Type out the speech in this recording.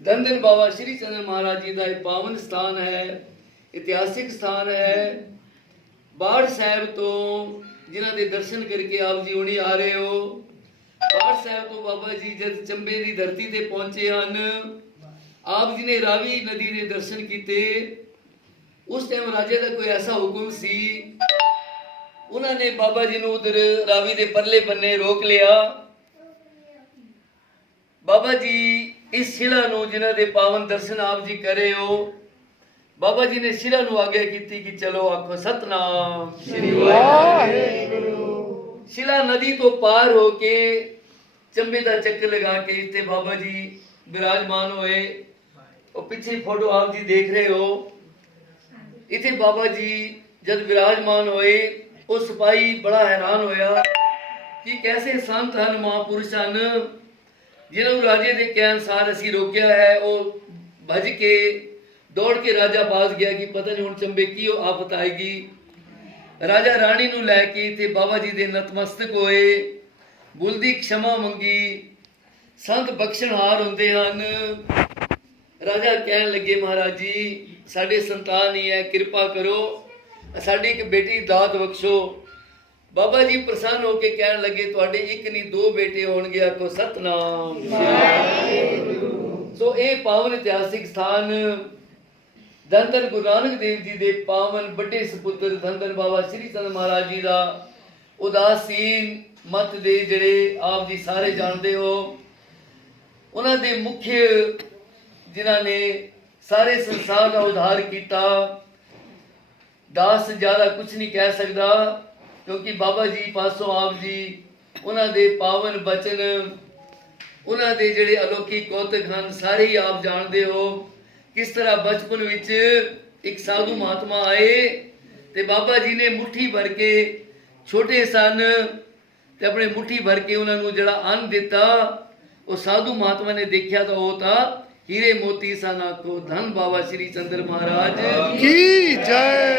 ਦੰਦਨ ਬਾਬਾ ਸ਼੍ਰੀ ਚੰਦਰ ਮਹਾਰਾਜ ਜੀ ਦਾ ਇਹ ਪਾਵਨ ਸਥਾਨ ਹੈ, ਇਤਿਹਾਸਿਕ ਸਥਾਨ ਹੈ। ਬਾੜ ਸਾਹਿਬ ਤੋਂ ਜਿਨ੍ਹਾਂ ਦੇ ਦਰਸ਼ਨ ਕਰਕੇ ਆਪ ਜੀ ਹੁਣੀ ਆ ਰਹੇ ਹੋ, ਬਾੜ ਸਾਹਿਬ ਤੋਂ ਬਾਬਾ ਜੀ ਜਦ ਚੰਬੇ ਦੀ ਧਰਤੀ ਤੇ ਪਹੁੰਚੇ ਹਨ, ਆਪ ਜੀ ਨੇ ਰਾਵੀ ਨਦੀ ਦੇ ਦਰਸ਼ਨ ਕੀਤੇ। ਉਸ ਟਾਈਮ ਰਾਜੇ ਦਾ ਕੋਈ ਐਸਾ ਹੁਕਮ ਸੀ, ਉਹਨਾਂ ਨੇ ਬਾਬਾ ਜੀ ਨੂੰ ਉਧਰ ਰਾਵੀ ਦੇ ਪਰਲੇ ਬੰਨੇ ਰੋਕ ਲਿਆ। ਬਾਬਾ ਜੀ ਇਸ ਸ਼ਿਲਾ ਨੂੰ ਜਿਨ੍ਹਾਂ ਦੇ ਪਾਵਨ ਦਰਸ਼ਨ ਆਪ ਜੀ ਕਰੇ ਹੋ ਬਾਬਾ ਜੀ ਨੇ ਸ਼ਿਲਾ ਨੂੰ ਆਗਿਆ ਕੀਤੀ ਕਿ ਚਲੋ ਆਖੋ ਸਤਨਾਮ। ਸ਼੍ਰੀ ਵਾਹਿਗੁਰੂ। ਸ਼ਿਲਾ ਨਦੀ ਤੋਂ ਪਾਰ ਹੋ ਕੇ ਚੰਬੇ ਦਾ ਚੱਕਰ ਲਗਾ ਕੇ ਇੱਥੇ ਬਾਬਾ ਜੀ ਬਿਰਾਜਮਾਨ ਹੋਏ। ਉਹ ਪਿੱਛੇ ਫੋਟੋ ਆਪ ਜੀ ਦੇਖ ਰਹੇ ਹੋ। ਇੱਥੇ ਬਾਬਾ ਜੀ ਜਦ ਵਿਰਾਜਮਾਨ ਹੋਏ ਉਹ ਸਿਪਾਹੀ ਬੜਾ ਹੈਰਾਨ ਹੋਇਆ ਕਿ ਕੈਸੇ ਸੰਤ ਹਨ ਮਹਾਂਪੁਰਸ਼ ਹਨ? ਜਿਨ੍ਹਾਂ ਨੂੰ ਰਾਜੇ ਦੇ ਕਹਿ ਅਨੁਸਾਰ ਅਸੀਂ ਰੋਕਿਆ ਹੈ, ਉਹ ਭੱਜ ਕੇ ਦੌੜ ਕੇ ਰਾਜਾ ਪਾਸ ਗਿਆ ਕਿ ਪਤਾ ਨਹੀਂ ਹੁਣ ਚੰਬੇ ਕੀ ਉਹ ਆਫਤ ਆਏਗੀ। ਰਾਜਾ ਰਾਣੀ ਨੂੰ ਲੈ ਕੇ ਤੇ ਬਾਬਾ ਜੀ ਦੇ ਨਤਮਸਤਕ ਹੋਏ। ਬੁਲਦੀ ਖਸ਼ਮਾ ਮੰਗੀ। ਸੰਤ ਬਖਸ਼ਣਹਾਰ ਹੁੰਦੇ ਹਨ। ਰਾਜਾ ਕਹਿਣ ਲੱਗੇ, ਮਹਾਰਾਜ ਜੀ, ਸਾਡੇ ਸੰਤਾਨ ਹੀ ਹੈ, ਕਿਰਪਾ ਕਰੋ। ਸਾਡੀ ਇੱਕ ਬੇਟੀ ਦਾਤ ਬਖਸ਼ੋ। ਬਾਬਾ ਜੀ ਪ੍ਰਸੰਨ ਹੋ ਕੇ ਕਹਿਣ ਲੱਗੇ, ਤੁਹਾਡੇ ਇੱਕ ਨਹੀਂ, ਦੋ ਬੇਟੇ ਹੋਣਗੇ, ਆਖੋ ਸਤਨਾਮ। ਸੋ ਇਹ ਪਾਵਨ ਇਤਿਹਾਸਿਕ ਸਥਾਨ ਧੰਨ ਗੁਰੂ ਨਾਨਕ ਦੇਵ ਜੀ ਦੇ ਪਾਵਨ ਵੱਡੇ ਸੁਪੁੱਤਰ ਧੰਨ ਬਾਬਾ ਸ਼੍ਰੀ ਚੰਦ ਮਹਾਰਾਜ ਜੀ ਦਾ ਉਦਾਸੀਨ ਮਤ ਦੇ ਜਿਹੜੇ ਆਪ ਜੀ ਸਾਰੇ ਜਾਣਦੇ ਹੋ, ਉਹਨਾਂ ਦੇ ਮੁੱਖ ਜਿਨ੍ਹਾਂ ਨੇ ਸਾਰੇ ਸੰਸਾਰ ਦਾ ਉਧਾਰ ਕੀਤਾ, ਦਾਸ ਜ਼ਿਆਦਾ ਕੁਝ ਨਹੀਂ ਕਹਿ ਸਕਦਾ। ਕਿਉਂਕਿ ਬਾਬਾ ਜੀ ਪਾਸੋਂ ਆਪ ਜੀ, ਉਹਨਾਂ ਦੇ ਪਾਵਨ ਬਚਨ, ਉਹਨਾਂ ਦੇ ਜਿਹੜੇ ਅਲੌਕਿਕ ਕੌਤਕ ਹਨ, ਸਾਰੇ ਹੀ ਆਪ ਜਾਣਦੇ ਹੋ। ਕਿਸ ਤਰ੍ਹਾਂ ਬਚਪਨ ਵਿੱਚ ਇੱਕ ਸਾਧੂ ਮਹਾਤਮਾ ਆਏ ਤੇ ਬਾਬਾ ਜੀ ਨੇ ਮੁਠੀ ਭਰ ਕੇ ਛੋਟੇ ਸਨ ਤੇ ਆਪਣੇ ਮੁਠੀ ਭਰ ਕੇ ਉਹਨਾਂ ਨੂੰ ਜਿਹੜਾ ਅੰਨ ਦਿੱਤਾ, ਉਹ ਸਾਧੂ ਮਹਾਤਮਾ ਨੇ ਦੇਖਿਆ ਤਾਂ ਉਹ ਤਾਂ ਹੀਰੇ ਮੋਤੀ ਸਨ ਆਖੋ। ਧੰਨ ਬਾਬਾ ਸ਼੍ਰੀ ਚੰਦਰ ਮਹਾਰਾਜ। ਕੀ ਜੈ!